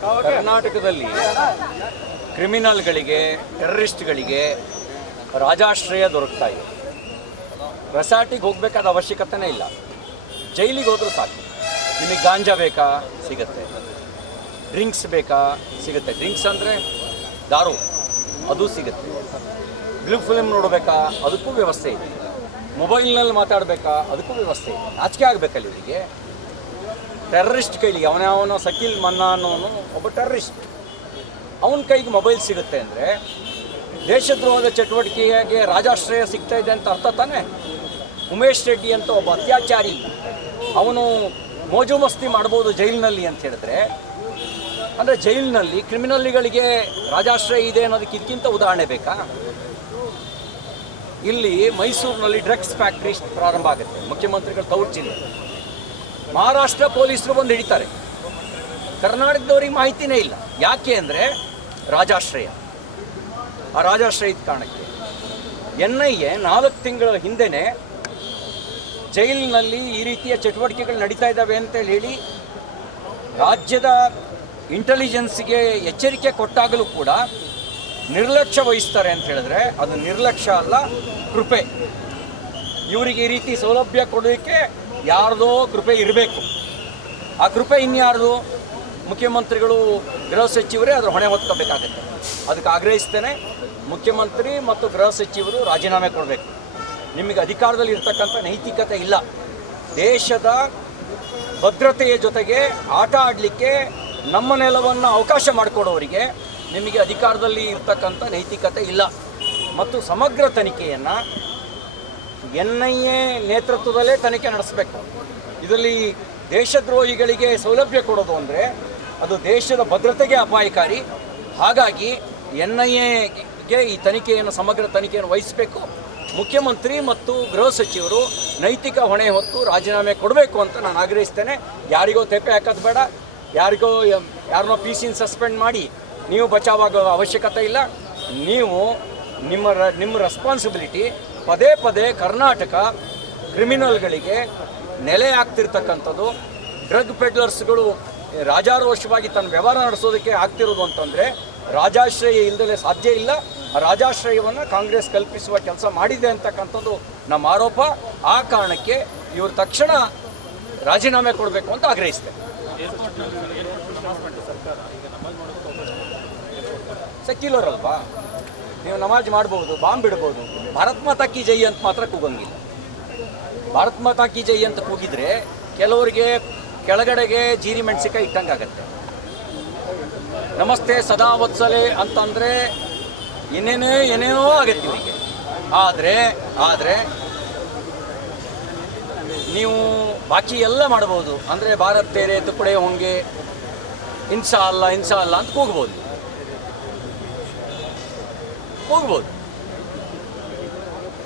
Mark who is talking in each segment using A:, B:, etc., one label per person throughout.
A: ಕರ್ನಾಟಕದಲ್ಲಿ ಕ್ರಿಮಿನಲ್ಗಳಿಗೆ, ಟೆರರಿಸ್ಟ್ಗಳಿಗೆ ರಾಜಾಶ್ರಯ ದೊರಕ್ತಾ ಇದೆ. ರೆಸಾರ್ಟಿಗೆ ಹೋಗಬೇಕಾದ ಅವಶ್ಯಕತೆನೇ ಇಲ್ಲ. ಜೈಲಿಗೆ ಹೋದರೂ ಸಾಕು. ನಿಮಗೆ ಗಾಂಜಾ ಬೇಕಾ? ಸಿಗುತ್ತೆ. ಡ್ರಿಂಕ್ಸ್ ಬೇಕಾ? ಸಿಗುತ್ತೆ. ಡ್ರಿಂಕ್ಸ್ ಅಂದರೆ ದಾರು. ಅದು ಸಿಗುತ್ತೆ. ಬ್ಲೂ ಫಿಲ್ಮ್ ನೋಡಬೇಕಾ? ಅದಕ್ಕೂ ವ್ಯವಸ್ಥೆ ಇದೆ. ಮೊಬೈಲ್ನಲ್ಲಿ ಮಾತಾಡಬೇಕಾ? ಅದಕ್ಕೂ ವ್ಯವಸ್ಥೆ ಇದೆ. ನಾಚಿಕೆ ಆಗಬೇಕಲ್ಲ ಇವರಿಗೆ. ಟೆರರಿಸ್ಟ್ ಕೈಲಿ ಅವನ ಸಕೀಲ್ ಮನ್ನಾ ಅನ್ನೋನು ಒಬ್ಬ ಟೆರರಿಸ್ಟ್. ಅವನ ಕೈಗೆ ಮೊಬೈಲ್ ಸಿಗುತ್ತೆ ಅಂದರೆ ದೇಶದ್ರೋಹದ ಚಟುವಟಿಕೆಗೆ ರಾಜಾಶ್ರಯ ಸಿಗ್ತಾ ಇದೆ ಅಂತ ಅರ್ಥ ತಾನೆ? ಉಮೇಶ್ ರೆಡ್ಡಿ ಅಂತ ಒಬ್ಬ ಅತ್ಯಾಚಾರಿ. ಅವನು ಮೋಜು ಮಸ್ತಿ ಮಾಡ್ಬೋದು ಜೈಲಿನಲ್ಲಿ ಅಂತ ಹೇಳಿದ್ರೆ, ಅಂದರೆ ಜೈಲಿನಲ್ಲಿ ಕ್ರಿಮಿನಲ್ಗಳಿಗೆ ರಾಜಾಶ್ರಯ ಇದೆ ಅನ್ನೋದಕ್ಕೆ ಇದಕ್ಕಿಂತ ಉದಾಹರಣೆ ಬೇಕಾ? ಇಲ್ಲಿ ಮೈಸೂರಿನಲ್ಲಿ ಡ್ರಗ್ಸ್ ಫ್ಯಾಕ್ಟ್ರಿ ಪ್ರಾರಂಭ ಆಗುತ್ತೆ, ಮುಖ್ಯಮಂತ್ರಿಗಳು ತವರು ಜಿಲ್ಲೆ ಮಹಾರಾಷ್ಟ್ರ ಪೊಲೀಸರು ಬಂದು ಹಿಡಿತಾರೆ. ಕರ್ನಾಟಕದವ್ರಿಗೆ ಮಾಹಿತಿನೇ ಇಲ್ಲ. ಯಾಕೆ ಅಂದರೆ ರಾಜಾಶ್ರಯ. ಆ ರಾಜಾಶ್ರಯದ ಕಾರಣಕ್ಕೆ. ಎನ್ ಐ ಎ ನಾಲ್ಕು ತಿಂಗಳ ಹಿಂದೆನೇ ಜೈಲಿನಲ್ಲಿ ಈ ರೀತಿಯ ಚಟುವಟಿಕೆಗಳು ನಡೀತಾ ಇದ್ದಾವೆ ಅಂತೇಳಿ ಹೇಳಿ ರಾಜ್ಯದ ಇಂಟೆಲಿಜೆನ್ಸ್ಗೆ ಎಚ್ಚರಿಕೆ ಕೊಟ್ಟಾಗಲೂ ಕೂಡ ನಿರ್ಲಕ್ಷ್ಯ ವಹಿಸ್ತಾರೆ ಅಂತ ಹೇಳಿದ್ರೆ ಅದು ನಿರ್ಲಕ್ಷ್ಯ ಅಲ್ಲ, ಕೃಪೆ. ಇವರಿಗೆ ಈ ರೀತಿ ಸೌಲಭ್ಯ ಕೊಡೋದಕ್ಕೆ ಯಾರ್ದೋ ಕೃಪೆ ಇರಬೇಕು. ಆ ಕೃಪೆ ಇನ್ಯಾರ್ದು? ಮುಖ್ಯಮಂತ್ರಿಗಳು, ಗೃಹ ಸಚಿವರೇ ಅದರ ಹೊಣೆ ಹೊತ್ಕೋಬೇಕಾಗತ್ತೆ. ಅದಕ್ಕೆ ಆಗ್ರಹಿಸ್ತೇನೆ. ಮುಖ್ಯಮಂತ್ರಿ ಮತ್ತು ಗೃಹ ಸಚಿವರು ರಾಜೀನಾಮೆ ಕೊಡಬೇಕು. ನಿಮಗೆ ಅಧಿಕಾರದಲ್ಲಿ ಇರ್ತಕ್ಕಂಥ ನೈತಿಕತೆ ಇಲ್ಲ. ದೇಶದ ಭದ್ರತೆಯ ಜೊತೆಗೆ ಆಟ ಆಡಲಿಕ್ಕೆ ನಮ್ಮ ನೆಲವನ್ನು ಅವಕಾಶ ಮಾಡಿಕೊಡೋರಿಗೆ ನಿಮಗೆ ಅಧಿಕಾರದಲ್ಲಿ ಇರ್ತಕ್ಕಂಥ ನೈತಿಕತೆ ಇಲ್ಲ. ಮತ್ತು ಸಮಗ್ರ ತನಿಖೆಯನ್ನು ಎನ್ ಐ ಎ ನೇತೃತ್ವದಲ್ಲೇ ತನಿಖೆ ನಡೆಸಬೇಕು. ಇದರಲ್ಲಿ ದೇಶದ್ರೋಹಿಗಳಿಗೆ ಸೌಲಭ್ಯ ಕೊಡೋದು ಅಂದರೆ ಅದು ದೇಶದ ಭದ್ರತೆಗೆ ಅಪಾಯಕಾರಿ. ಹಾಗಾಗಿ ಎನ್ ಐ ಎಗೆ ಈ ತನಿಖೆಯನ್ನು, ಸಮಗ್ರ ತನಿಖೆಯನ್ನು ವಹಿಸಬೇಕು. ಮುಖ್ಯಮಂತ್ರಿ ಮತ್ತು ಗೃಹ ಸಚಿವರು ನೈತಿಕ ಹೊಣೆ ಹೊತ್ತು ರಾಜೀನಾಮೆ ಕೊಡಬೇಕು ಅಂತ ನಾನು ಆಗ್ರಹಿಸ್ತೇನೆ. ಯಾರಿಗೋ ತೆಪ್ಪೆ ಹಾಕೋದು ಬೇಡ. ಯಾರಿಗೋ ಯಾರನ್ನೋ ಪಿ ಸಿನ ಸಸ್ಪೆಂಡ್ ಮಾಡಿ ನೀವು ಬಚಾವಾಗೋ ಅವಶ್ಯಕತೆ ಇಲ್ಲ. ನೀವು ನಿಮ್ಮ ನಿಮ್ಮ ರೆಸ್ಪಾನ್ಸಿಬಿಲಿಟಿ ಪದೇ ಪದೇ ಕರ್ನಾಟಕ ಕ್ರಿಮಿನಲ್ಗಳಿಗೆ ನೆಲೆ ಆಗ್ತಿರ್ತಕ್ಕಂಥದ್ದು. ಡ್ರಗ್ ಪೆಡ್ಲರ್ಸ್ಗಳು ರಾಜಾರೋಷವಾಗಿ ತನ್ನ ವ್ಯವಹಾರ ನಡೆಸೋದಕ್ಕೆ ಆಗ್ತಿರೋದು ಅಂತಂದರೆ, ರಾಜಾಶ್ರಯ ಇಲ್ಲದಲೇ ಸಾಧ್ಯ ಇಲ್ಲ. ರಾಜಾಶ್ರಯವನ್ನು ಕಾಂಗ್ರೆಸ್ ಕಲ್ಪಿಸುವ ಕೆಲಸ ಮಾಡಿದೆ ಅಂತಕ್ಕಂಥದ್ದು ನಮ್ಮ ಆರೋಪ. ಆ ಕಾರಣಕ್ಕೆ ಇವರು ತಕ್ಷಣ ರಾಜೀನಾಮೆ ಕೊಡಬೇಕು ಅಂತ ಆಗ್ರಹಿಸಿದೆ. ಸೆಕ್ಯುಲರ್ ಅಲ್ವಾ? ನೀವು ನಮಾಜ್ ಮಾಡ್ಬೋದು, ಬಾಂಬ್ ಬಿಡ್ಬೋದು ಭಾರತ್ ಮಾತಾ ಕಿ ಜೈ ಅಂತ ಮಾತ್ರ ಕೂಗಂಗಿಲ್ಲ. ಭಾರತ್ ಮಾತಾ ಕಿ ಜೈ ಅಂತ ಕೂಗಿದ್ರೆ ಕೆಲವರಿಗೆ ಕೆಳಗಡೆಗೆ ಜೀರಿ ಮೆಣಸಿಕಾಯಿ ಇಟ್ಟಂಗಾಗತ್ತೆ. ನಮಸ್ತೆ, ಸದಾ ವತ್ಸಲೆ ಅಂತಂದರೆ ಏನೇನೇ, ಏನೇನೋ ಆಗತ್ತೆ ಇವರಿಗೆ ಆದರೆ ಆದರೆ ನೀವು ಬಾಕಿ ಎಲ್ಲ ಮಾಡ್ಬೋದು. ಅಂದರೆ ಭಾರತ್ ತೇರೆ ತುಪ್ಪಡೆ ಹೊಂಗೆ ಇನ್ಸಾ ಅಲ್ಲ ಇನ್ಸಾ ಅಲ್ಲ ಅಂತ ಕೂಗ್ಬೋದು. ಕೂಗ್ಬೋದು.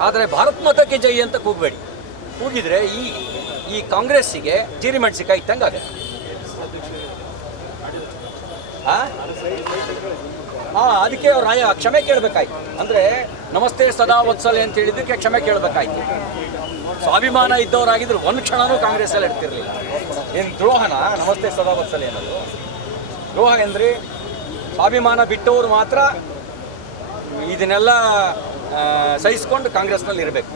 A: ಆದರೆ ಭಾರತ್ ಮಾತಕ್ಕೆ ಜೈ ಅಂತ ಕೂಗಬೇಡಿ. ಕೂಗಿದ್ರೆ ಈ ಈ ಕಾಂಗ್ರೆಸ್ಸಿಗೆ ಜೀರಿ ಮೆಣಸಿಕಾಯಿ ಇಟ್ಟಂಗೆ ಆಗತ್ತೆ. ಹಾಂ ಅದಕ್ಕೆ ಅವ್ರು ರಾಯ, ಕ್ಷಮೆ ಕೇಳಬೇಕಾಯ್ತು. ಅಂದರೆ, ನಮಸ್ತೆ ಸದಾ ವತ್ಸಲೆ ಅಂತ ಹೇಳಿದ್ದಕ್ಕೆ ಕ್ಷಮೆ ಕೇಳಬೇಕಾಯ್ತು. ಸ್ವಾಭಿಮಾನ ಇದ್ದವರಾಗಿದ್ರು ಒಂದು ಕ್ಷಣನೂ ಕಾಂಗ್ರೆಸ್ಸಲ್ಲಿ ಇರ್ತಿರ್ಲಿಲ್ಲ. ಏನು ದ್ರೋಹನ? ನಮಸ್ತೆ ಸದಾ ವತ್ಸಲೆ ಅನ್ನೋದು. ದ್ರೋಹ ಎಂದ್ರೆ ಸ್ವಾಭಿಮಾನ ಬಿಟ್ಟವರು ಮಾತ್ರ ಇದನ್ನೆಲ್ಲ ಸಹಿಸ್ಕೊಂಡು ಕಾಂಗ್ರೆಸ್ನಲ್ಲಿ ಇರಬೇಕು